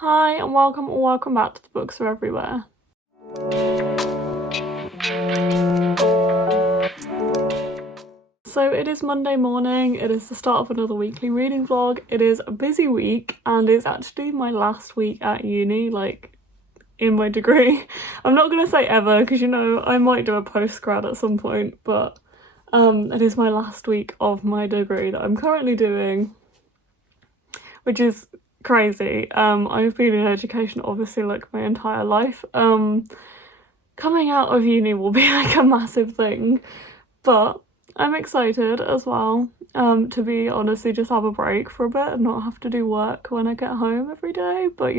Hi and welcome back to the Books Are Everywhere. So it is Monday morning, it is the start of another weekly reading vlog. It is a busy week and it's actually my last week at uni, in my degree. I'm not going to say ever because I might do a post-grad at some point, but it is my last week of my degree that I'm currently doing, which is crazy. I've been in education obviously my entire life. Coming out of uni will be a massive thing, but I'm excited as well to be honestly just have a break for a bit and not have to do work when I get home every day. But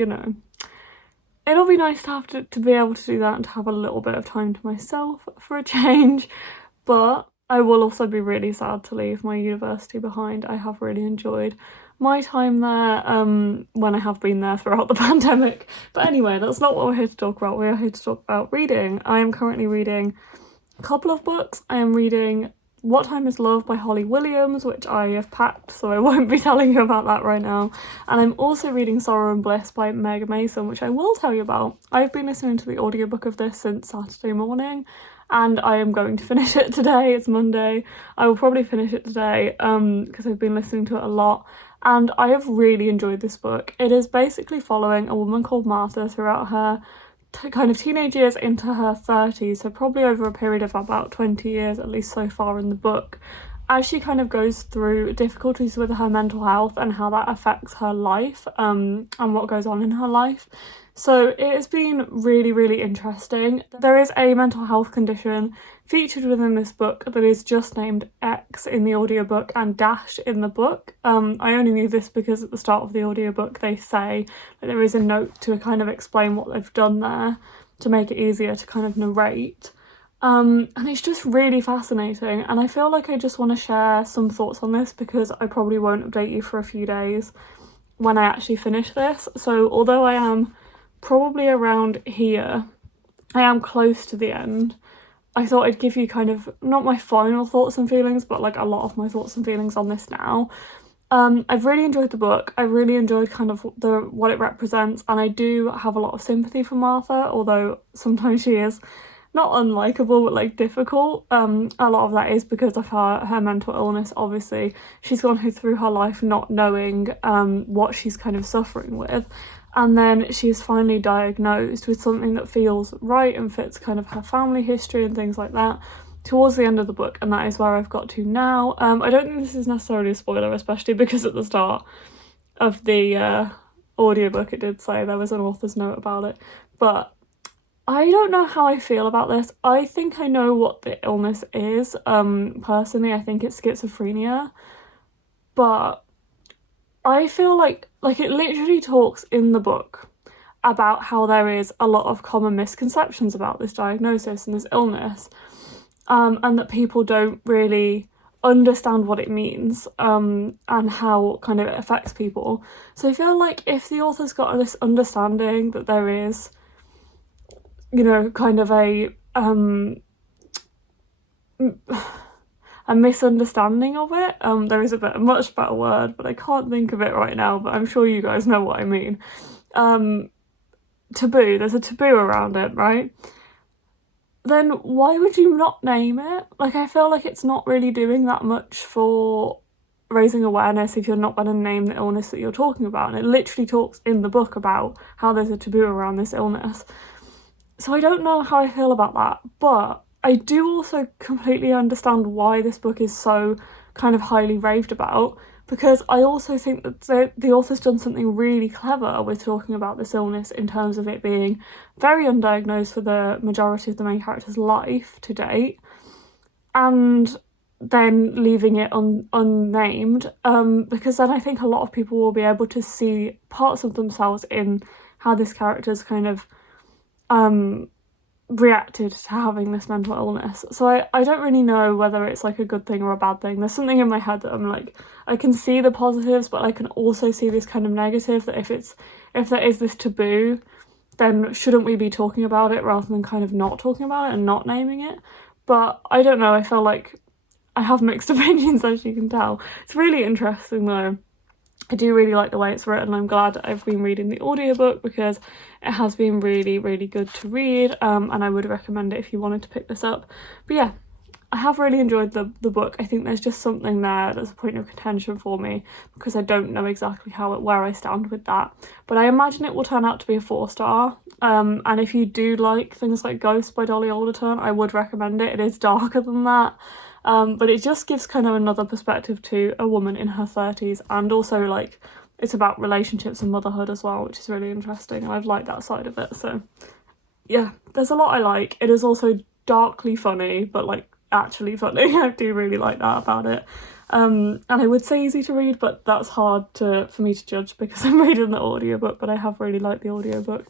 it'll be nice to have to be able to do that and to have a little bit of time to myself for a change. But I will also be really sad to leave my university behind. I have really enjoyed my time there when I have been there throughout the pandemic. But anyway, that's not what we're here to talk about. We're here to talk about reading. I am currently reading a couple of books. I am reading What Time Is Love by Holly Williams, which I have packed, so I won't be telling you about that right now. And I'm also reading Sorrow and Bliss by Meg Mason, which I will tell you about. I've been listening to the audiobook of this since Saturday morning, and I am going to finish it today. It's Monday. I will probably finish it today because I've been listening to it a lot. And I have really enjoyed this book. It is basically following a woman called Martha throughout her kind of teenage years into her 30s, so probably over a period of about 20 years, at least so far in the book, as she kind of goes through difficulties with her mental health and how that affects her life and what goes on in her life. So it has been really, really interesting. There is a mental health condition featured within this book that is just named X in the audiobook and dash in the book. I only knew this because at the start of the audiobook they say that there is a note to kind of explain what they've done there to make it easier to kind of narrate. And it's just really fascinating, and I feel like I just want to share some thoughts on this because I probably won't update you for a few days when I actually finish this. So although I am probably around here, I am close to the end, I thought I'd give you kind of not my final thoughts and feelings, but a lot of my thoughts and feelings on this now. I've really enjoyed the book. I really enjoyed kind of what it represents, and I do have a lot of sympathy for Martha, although sometimes she is not unlikable but difficult. A lot of that is because of her mental illness. Obviously she's gone through her life not knowing what she's kind of suffering with, and then she's finally diagnosed with something that feels right and fits kind of her family history and things like that towards the end of the book, and that is where I've got to now. I don't think this is necessarily a spoiler, especially because at the start of the audiobook it did say there was an author's note about it, but I don't know how I feel about this. I think I know what the illness is. Personally, I think it's schizophrenia, but I feel like it literally talks in the book about how there is a lot of common misconceptions about this diagnosis and this illness, and that people don't really understand what it means and how kind of it affects people. So I feel like if the author's got this understanding that there is kind of a misunderstanding of it. There is a much better word, but I can't think of it right now, but I'm sure you guys know what I mean. Taboo, there's a taboo around it, right? Then why would you not name it? I feel like it's not really doing that much for raising awareness if you're not going to name the illness that you're talking about. And it literally talks in the book about how there's a taboo around this illness. So I don't know how I feel about that, but I do also completely understand why this book is so kind of highly raved about, because I also think that the author's done something really clever with talking about this illness in terms of it being very undiagnosed for the majority of the main character's life to date, and then leaving it unnamed, because then I think a lot of people will be able to see parts of themselves in how this character's kind of reacted to having this mental illness. So I don't really know whether it's a good thing or a bad thing. There's something in my head that I'm I can see the positives, but I can also see this kind of negative, that if there is this taboo, then shouldn't we be talking about it rather than kind of not talking about it and not naming it? But I don't know, I feel like I have mixed opinions, as you can tell. It's really interesting though. I do really like the way it's written. I'm glad I've been reading the audiobook because it has been really, really good to read, and I would recommend it if you wanted to pick this up. But yeah, I have really enjoyed the book. I think there's just something there that's a point of contention for me because I don't know exactly where I stand with that. But I imagine it will turn out to be a 4-star. And if you do like things like Ghost by Dolly Alderton, I would recommend it. It is darker than that. But it just gives kind of another perspective to a woman in her 30s, and also like it's about relationships and motherhood as well, which is really interesting, and I've liked that side of it. So yeah, there's a lot I like. It is also darkly funny, but like actually funny. I do really like that about it. And I would say easy to read, but that's hard for me to judge because I'm reading the audiobook, but I have really liked the audiobook.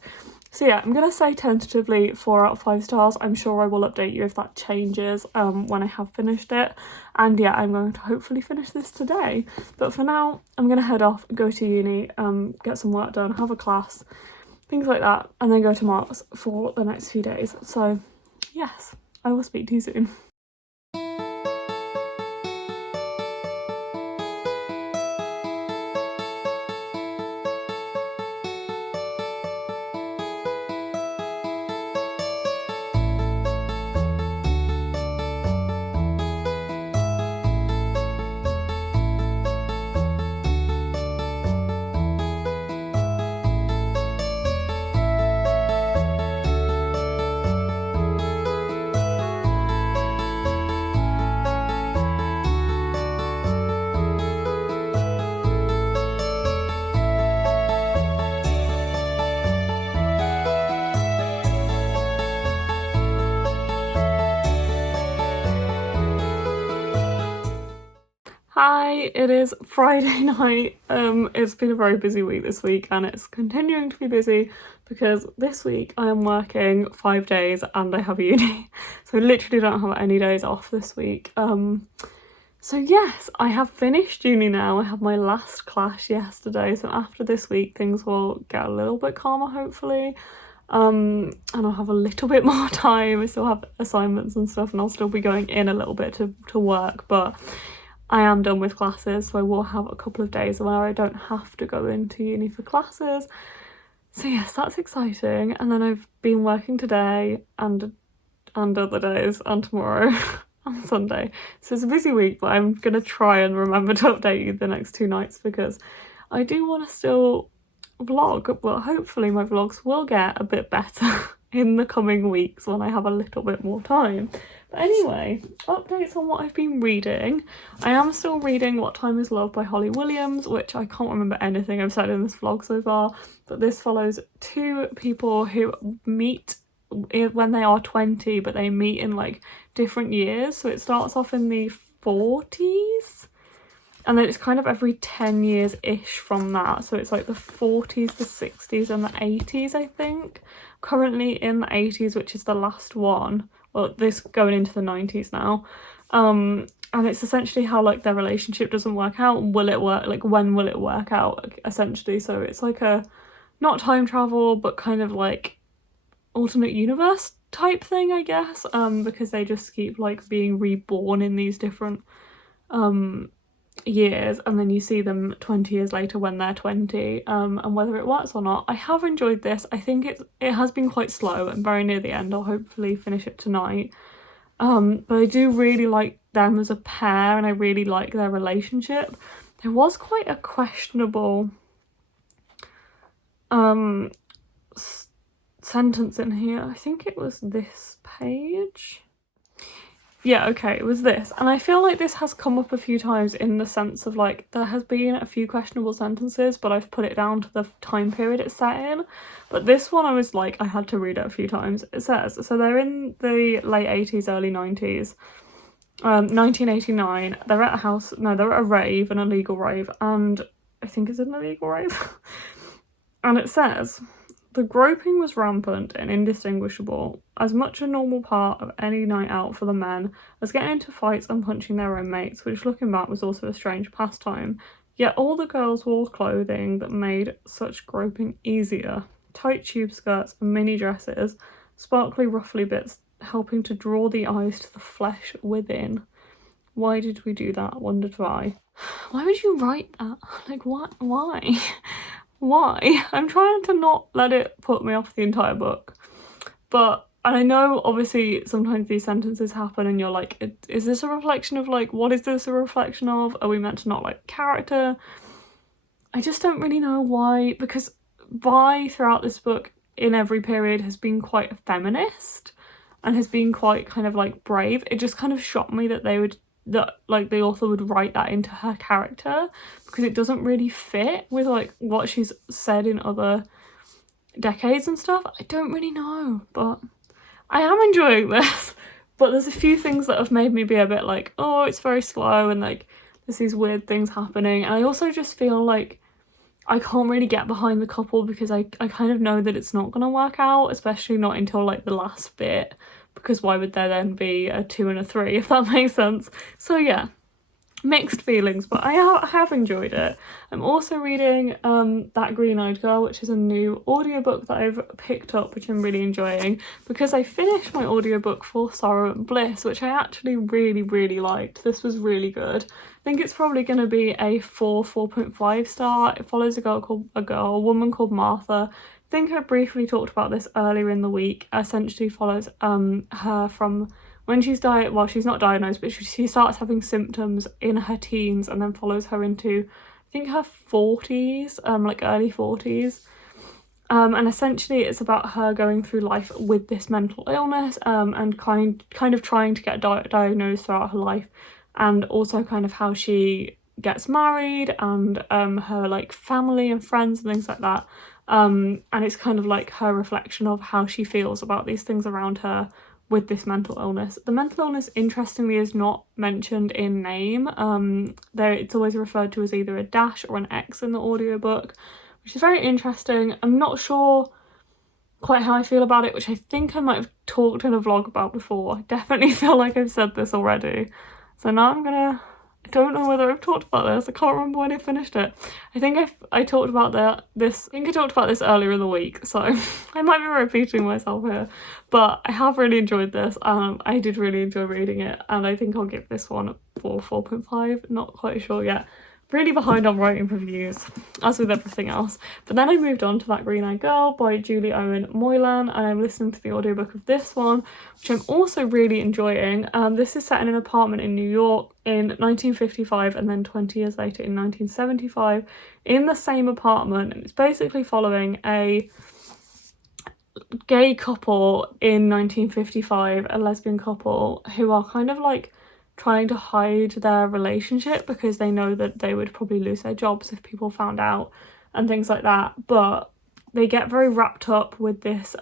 So yeah, I'm gonna say tentatively 4 out of 5 stars. I'm sure I will update you if that changes when I have finished it. And yeah, I'm going to hopefully finish this today. But for now, I'm gonna head off, go to uni, get some work done, have a class, things like that, and then go to Mark's for the next few days. So yes, I will speak to you soon. Hi, it is Friday night. It's been a very busy week this week, and it's continuing to be busy because this week I am working 5 days and I have uni. So I literally don't have any days off this week. So yes, I have finished uni now. I had my last class yesterday, so after this week things will get a little bit calmer hopefully. And I'll have a little bit more time. I still have assignments and stuff, and I'll still be going in a little bit to work, but I am done with classes, so I will have a couple of days where I don't have to go into uni for classes. So yes, that's exciting. And then I've been working today and other days and tomorrow and Sunday. So it's a busy week, but I'm going to try and remember to update you the next 2 nights because I do want to still vlog, but hopefully my vlogs will get a bit better in the coming weeks when I have a little bit more time. But anyway, updates on what I've been reading. I am still reading What Time Is Love by Holly Williams, which I can't remember anything I've said in this vlog so far, but this follows 2 people who meet when they are 20, but they meet in like different years. So it starts off in the 40s, and then it's kind of every 10 years-ish from that. So it's like the 40s, the 60s and the 80s, I think. Currently in the 80s, which is the last one. Well, this going into the 90s now. And it's essentially how like their relationship doesn't work out. Will it work? Like when will it work out, essentially? So it's like a, not time travel, but kind of like alternate universe type thing, I guess. Because they just keep like being reborn in these different years, and then you see them 20 years later when they're 20, and whether it works or not. I have enjoyed this. I think it has been quite slow and very near the end. I'll hopefully finish it tonight, but I do really like them as a pair, and I really like their relationship. There was quite a questionable sentence in here. I think it was this page. Yeah, okay, it was this. And I feel like this has come up a few times in the sense of like there has been a few questionable sentences, but I've put it down to the time period it's set in. But this one I was like, I had to read it a few times. It says, so they're in the late 80s, early 90s. 1989, they're at a rave, an illegal rave, and I think it's an illegal rave. And it says, the groping was rampant and indistinguishable, as much a normal part of any night out for the men as getting into fights and punching their own mates, which looking back was also a strange pastime. Yet all the girls wore clothing that made such groping easier. Tight tube skirts and mini dresses, sparkly ruffly bits helping to draw the eyes to the flesh within. Why did we do that? Wondered Vi. Why would you write that? Like, what? Why? Why? I'm trying to not let it put me off the entire book. But I know obviously sometimes these sentences happen and you're like, is this a reflection of like, what is this a reflection of? Are we meant to not like character? I just don't really know why, because Vi throughout this book in every period has been quite a feminist and has been quite kind of like brave. It just kind of shocked me that like the author would write that into her character, because it doesn't really fit with like what she's said in other decades and stuff. I don't really know, but I am enjoying this. But there's a few things that have made me be a bit like, oh, it's very slow and like there's these weird things happening. And I also just feel like I can't really get behind the couple because I kind of know that it's not going to work out, especially not until like the last bit, because why would there then be a 2 and a 3, if that makes sense? So yeah, mixed feelings, but I have enjoyed it. I'm also reading That Green-Eyed Girl, which is a new audiobook that I've picked up, which I'm really enjoying, because I finished my audiobook for Sorrow and Bliss, which I actually really liked. This was really good. I think it's probably going to be a 4.5 star. It follows a woman called Martha. I think I briefly talked about this earlier in the week. Essentially follows her from when she's she's not diagnosed, but she starts having symptoms in her teens, and then follows her into, I think, her 40s, like early 40s. And essentially it's about her going through life with this mental illness, and kind of trying to get diagnosed throughout her life, and also kind of how she gets married and her like family and friends and things like that. And it's kind of like her reflection of how she feels about these things around her with this mental illness. The mental illness, interestingly, is not mentioned in name. It's always referred to as either a dash or an X in the audiobook, which is very interesting. I'm not sure quite how I feel about it, which I think I might have talked in a vlog about before. I definitely feel like I've said this already. So now I don't know whether I've talked about this. I can't remember when I finished it. I think I talked about this earlier in the week, so I might be repeating myself here. But I have really enjoyed this. I did really enjoy reading it, and I think I'll give this one a 4.5. Not quite sure yet. Really behind on writing reviews, as with everything else. But then I moved on to That Green-Eyed Girl by Julie Owen Moylan, and I'm listening to the audiobook of this one, which I'm also really enjoying. This is set in an apartment in New York in 1955, and then 20 years later in 1975, in the same apartment. And it's basically following a gay couple in 1955, a lesbian couple, who are kind of like trying to hide their relationship because they know that they would probably lose their jobs if people found out and things like that. But they get very wrapped up with this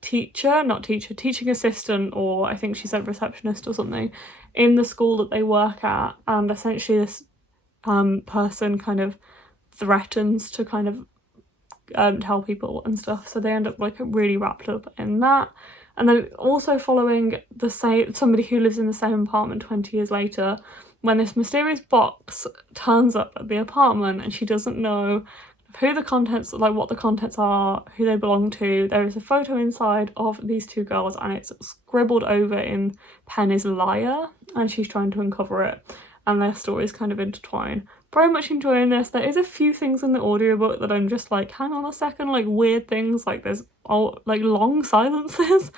teaching assistant, or I think she's a receptionist or something, in the school that they work at. And essentially this person kind of threatens to kind of tell people and stuff, so they end up like really wrapped up in that. And then also following somebody who lives in the same apartment 20 years later, when this mysterious box turns up at the apartment and she doesn't know who the contents, like what the contents are, who they belong to. There is a photo inside of these two girls, and it's scribbled over in pen is liar, and she's trying to uncover it, and their stories kind of intertwine. Very much enjoying this. There is a few things in the audiobook that I'm just like, hang on a second, like weird things, like there's like long silences,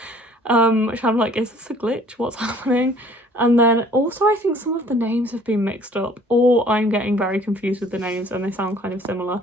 which I'm like, is this a glitch? What's happening? And then also I think some of the names have been mixed up, or I'm getting very confused with the names and they sound kind of similar.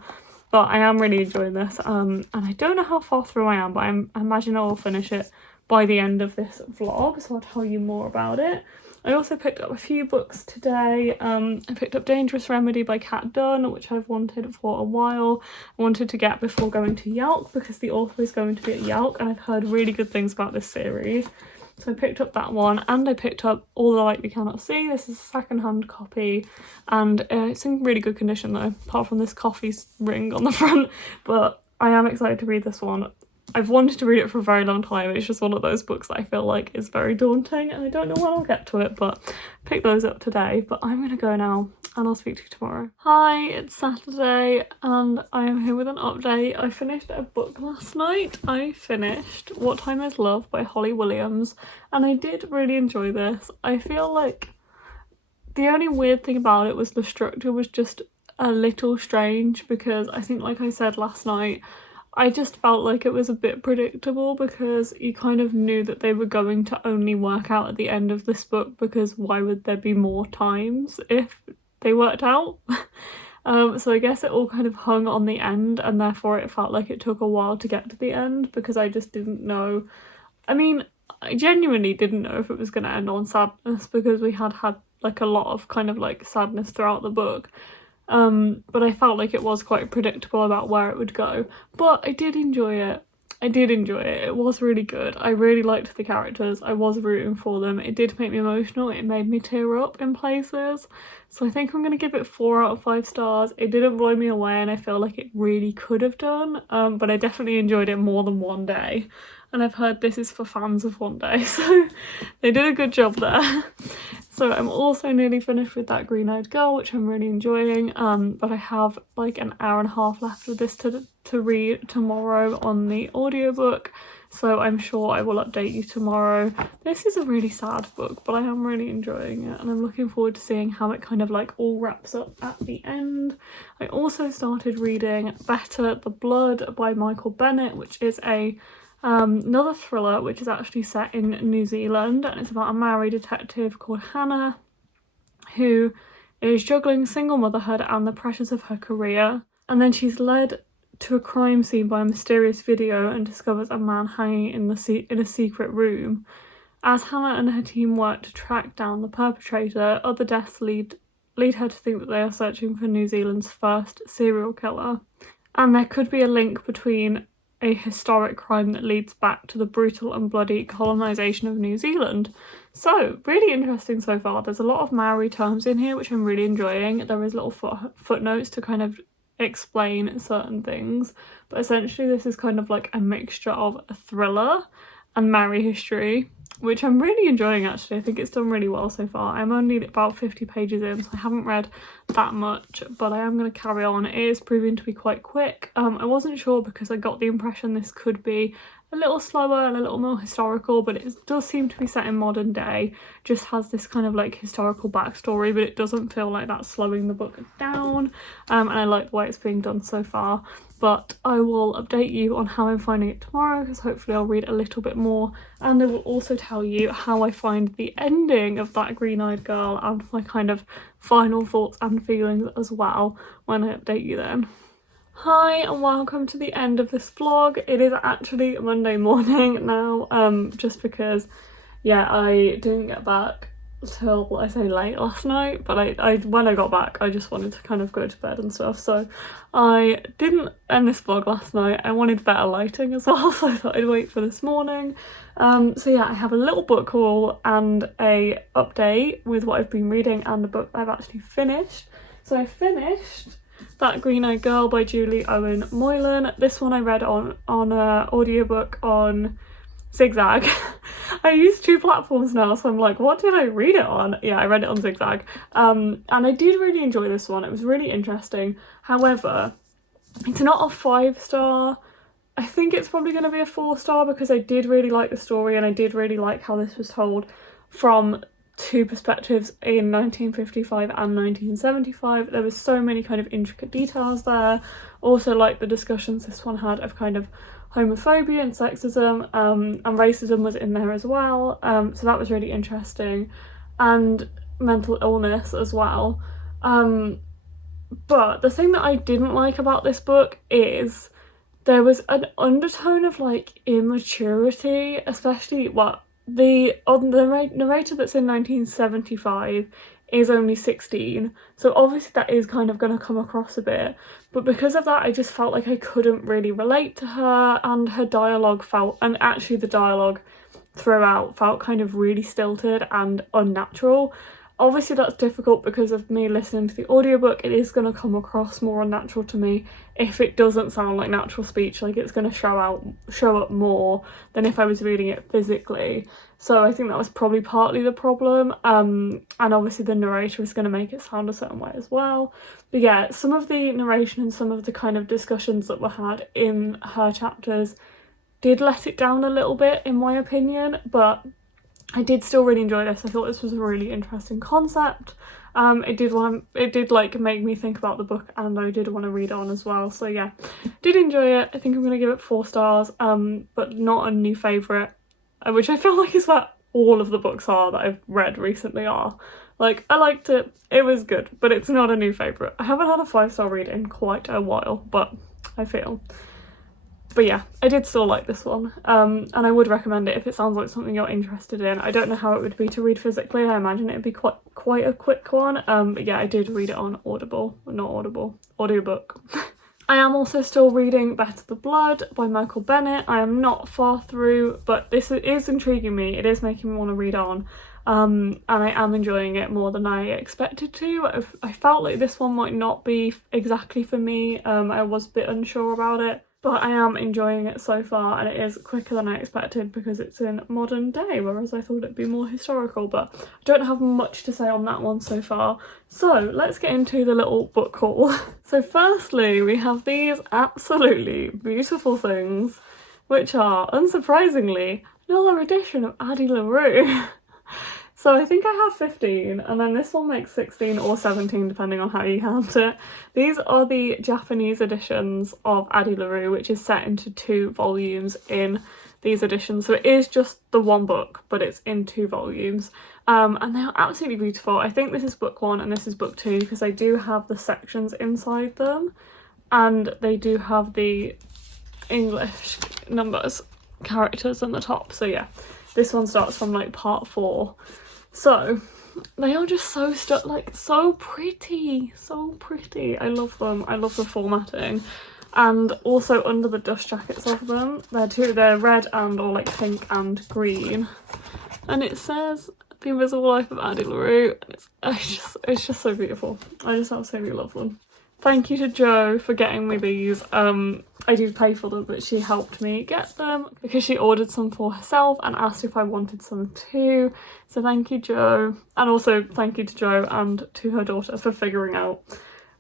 But I am really enjoying this, and I don't know how far through I am, but I imagine I will finish it by the end of this vlog, so I'll tell you more about it. I also picked up a few books today. I picked up Dangerous Remedy by Dunn, which I've wanted for a while. I wanted to get before going to Yelk because the author is going to be at Yelk, and I've heard really good things about this series. So I picked up that one, and I picked up All the Light We Cannot See. This is a second-hand copy, and it's in really good condition though, apart from this coffee ring on the front. But I am excited to read this one. I've wanted to read it for a very long time. It's just one of those books that I feel like is very daunting, and I don't know when I'll get to it, but I picked those up today. But I'm going to go now, and I'll speak to you tomorrow. Hi, it's Saturday, and I am here with an update. I finished a book last night. I finished What Time Is Love by Holly Williams, and I did really enjoy this. I feel like the only weird thing about it was the structure was just a little strange, because I think, like I said last night, I just felt like it was a bit predictable, because you kind of knew that they were going to only work out at the end of this book, because why would there be more times if they worked out? So I guess it all kind of hung on the end, and therefore it felt like it took a while to get to the end, because I just didn't know. I mean, I genuinely didn't know if it was going to end on sadness, because we had like a lot of kind of like sadness throughout the book. But I felt like it was quite predictable about where it would go. But I did enjoy it. It was really good. I really liked the characters. I was rooting for them. It did make me emotional. It made me tear up in places. So I think I'm going to give it 4 out of 5 stars. It didn't blow me away, and I feel like it really could have done. But I definitely enjoyed it more than one day. And I've heard this is for fans of one day, so they did a good job there. So I'm also nearly finished with That Green-Eyed Girl, which I'm really enjoying, but I have like an hour and a half left of this to read tomorrow on the audiobook, so I'm sure I will update you tomorrow. This is a really sad book, but I am really enjoying it, and I'm looking forward to seeing how it kind of like all wraps up at the end. I also started reading Better the Blood by Michael Bennett, which is another thriller which is actually set in New Zealand, and it's about a Maori detective called Hannah who is juggling single motherhood and the pressures of her career, and then she's led to a crime scene by a mysterious video and discovers a man hanging in a secret room. As Hannah and her team work to track down the perpetrator, other deaths lead her to think that they are searching for New Zealand's first serial killer, and there could be a link between a historic crime that leads back to the brutal and bloody colonisation of New Zealand. So, really interesting so far. There's a lot of Maori terms in here, which I'm really enjoying. There is little footnotes to kind of explain certain things, but essentially this is kind of like a mixture of a thriller and Maori history, which I'm really enjoying actually. I think it's done really well so far. I'm only about 50 pages in, so I haven't read that much, but I am going to carry on. It is proving to be quite quick. I wasn't sure because I got the impression this could be a little slower and a little more historical, but it does seem to be set in modern day, just has this kind of like historical backstory, but it doesn't feel like that's slowing the book down, and I like the way it's being done so far. But I will update you on how I'm finding it tomorrow, because hopefully I'll read a little bit more, and I will also tell you how I find the ending of That Green-Eyed Girl and my kind of final thoughts and feelings as well when I update you then. Hi and welcome to the end of this vlog. It is actually Monday morning now, just because, yeah, I didn't get back till, I say, late last night, but I when I got back I just wanted to kind of go to bed and stuff, so I didn't end this vlog last night. I wanted better lighting as well, so I thought I'd wait for this morning. So yeah, I have a little book haul and a update with what I've been reading and the book I've actually finished. So I finished That Green-Eyed Girl by Julie Owen Moylan. This one I read on audiobook on Zigzag. I use 2 platforms now, so I'm like, what did I read it on? Yeah, I read it on Zigzag. And I did really enjoy this one. It was really interesting. However, it's not a 5-star. I think it's probably going to be a 4-star, because I did really like the story and I did really like how this was told from 2 perspectives in 1955 and 1975. There was so many kind of intricate details there. Also like the discussions this one had of kind of homophobia and sexism, and racism was in there as well, so that was really interesting, and mental illness as well. But the thing that I didn't like about this book is there was an undertone of like immaturity, especially the narrator that's in 1975 is only 16, so obviously that is kind of going to come across a bit, but because of that I just felt like I couldn't really relate to her, and her dialogue and actually the dialogue throughout felt kind of really stilted and unnatural. Obviously that's difficult because of me listening to the audiobook. It is going to come across more unnatural to me if it doesn't sound like natural speech, like it's going to show up more than if I was reading it physically. So I think that was probably partly the problem, and obviously the narrator is going to make it sound a certain way as well. But yeah, some of the narration and some of the kind of discussions that were had in her chapters did let it down a little bit in my opinion, but I did still really enjoy this. I thought this was a really interesting concept. It did like make me think about the book, and I did want to read on as well. So yeah, did enjoy it. I think I'm gonna give it 4 stars, but not a new favourite, which I feel like is what all of the books are that I've read recently are. Like, I liked it, it was good, but it's not a new favourite. I haven't had a 5-star read in quite a while, but I feel. But yeah, I did still like this one, and I would recommend it if it sounds like something you're interested in. I don't know how it would be to read physically. I imagine it'd be quite a quick one, but yeah, I did read it on audiobook. I am also still reading Better the Blood by Michael Bennett. I am not far through, but this is intriguing me. It is making me want to read on, and I am enjoying it more than I expected to. I felt like this one might not be exactly for me. I was a bit unsure about it. But I am enjoying it so far, and it is quicker than I expected because it's in modern day, whereas I thought it'd be more historical, but I don't have much to say on that one so far. So let's get into the little book haul. So firstly, we have these absolutely beautiful things, which are, unsurprisingly, another edition of Adilaru. So I think I have 15, and then this one makes 16 or 17 depending on how you count it. These are the Japanese editions of Adilaru, which is set into 2 volumes in these editions. So it is just the one book, but it's in 2 volumes. And they are absolutely beautiful. I think this is book 1 and this is book 2 because they do have the sections inside them, and they do have the English numbers, characters on the top. So yeah, this one starts from like part 4. So they are just so so pretty, so pretty. I love them. I love the formatting, and also under the dust jackets of them, they're red and or like pink and green, and it says The Invisible Life of Adilaru. It's just so beautiful. I just absolutely love them. Thank you to Jo for getting me these. I did pay for them, but she helped me get them because she ordered some for herself and asked if I wanted some too. So thank you, Jo. And also thank you to Jo and to her daughter for figuring out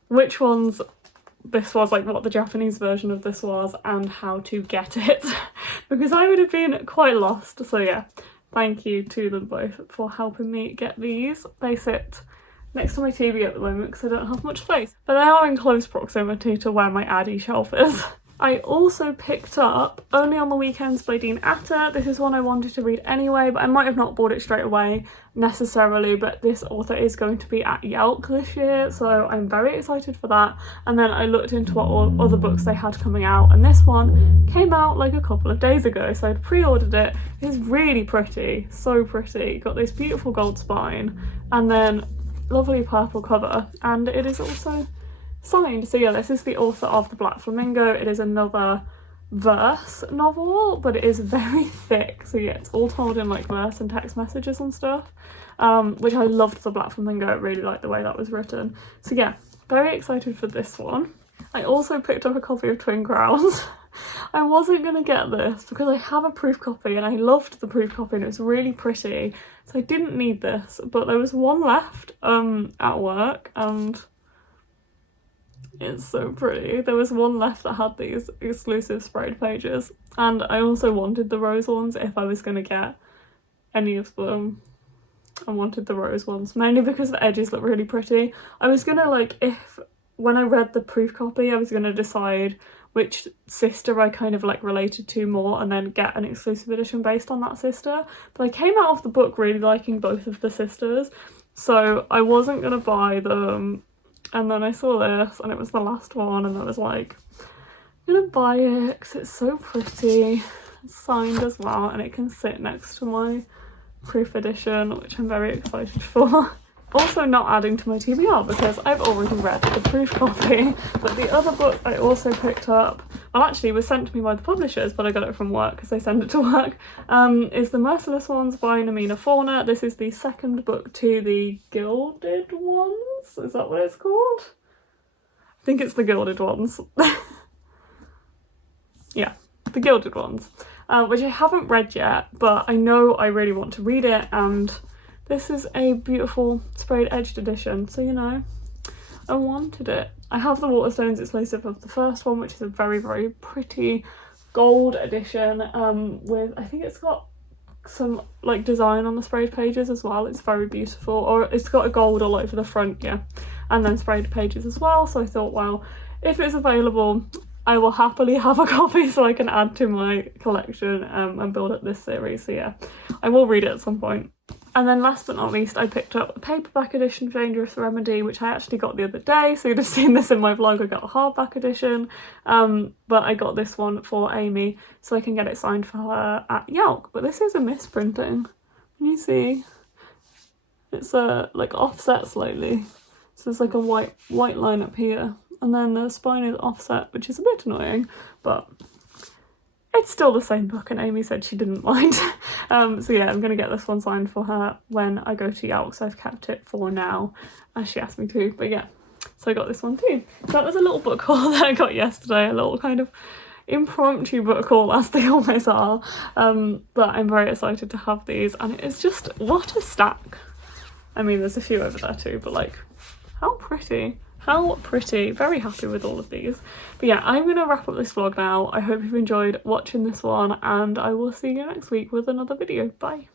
which ones this was, like what the Japanese version of this was and how to get it because I would have been quite lost. So yeah, thank you to them both for helping me get these. They sit next to my TV at the moment because I don't have much space, but they are in close proximity to where my Addie shelf is. I also picked up Only on the Weekends by Dean Atta. This is one I wanted to read anyway, but I might have not bought it straight away necessarily, but this author is going to be at Yelk this year, so I'm very excited for that. And then I looked into what all other books they had coming out, and this one came out like a couple of days ago, so I'd pre-ordered it. It's really pretty, so pretty. Got this beautiful gold spine, and then lovely purple cover, and it is also signed. So yeah, this is the author of The Black Flamingo. It is another verse novel, but it is very thick, so yeah, it's all told in like verse and text messages and stuff, which I loved. The Black Flamingo, I really liked the way that was written. So yeah, very excited for this one. I also picked up a copy of Twin Crowns. I wasn't gonna get this because I have a proof copy and I loved the proof copy and it was really pretty, so I didn't need this, but there was one left at work and it's so pretty. There was one left that had these exclusive sprayed pages, and I also wanted the rose ones if I was gonna get any of them. I wanted the rose ones mainly because the edges look really pretty. I was gonna when I read the proof copy, I was gonna decide which sister I kind of like related to more and then get an exclusive edition based on that sister, but I came out of the book really liking both of the sisters, so I wasn't gonna buy them. And then I saw this and it was the last one, and I was like, I'm gonna buy it because it's so pretty. It's signed as well, and it can sit next to my proof edition, which I'm very excited for. Also not adding to my TBR because I've already read the proof copy, but the other book I also picked up, well actually it was sent to me by the publishers, but I got it from work because they send it to work, is The Merciless Ones by Namina Fauna. This is the second book to the Gilded Ones, is that what it's called? I think it's the Gilded Ones. Yeah, the Gilded Ones, which I haven't read yet, but I know I really want to read it, and this is a beautiful sprayed edged edition, so you know, I wanted it. I have the Waterstones exclusive of the first one, which is a very, very pretty gold edition with, I think it's got some like design on the sprayed pages as well. It's very beautiful, or it's got a gold all over the front, yeah, and then sprayed pages as well. So I thought, well, if it's available, I will happily have a copy so I can add to my collection and build up this series. So yeah, I will read it at some point. And then last but not least, I picked up a paperback edition of Dangerous Remedy, which I actually got the other day, so you'd have seen this in my vlog. I got a hardback edition, but I got this one for Amy so I can get it signed for her at Yelk. But this is a misprinting. Can you see? It's like offset slightly. So there's like a white line up here, and then the spine is offset, which is a bit annoying, but it's still the same book, and Amy said she didn't mind. So yeah, I'm going to get this one signed for her when I go to Yelk, so I've kept it for now, as she asked me to. But yeah, so I got this one too. So that was a little book haul that I got yesterday, a little kind of impromptu book haul, as they always are. But I'm very excited to have these, and it's just, what a stack. I mean, there's a few over there too, but like, how pretty. How pretty. Very happy with all of these. But yeah, I'm going to wrap up this vlog now. I hope you've enjoyed watching this one, and I will see you next week with another video. Bye.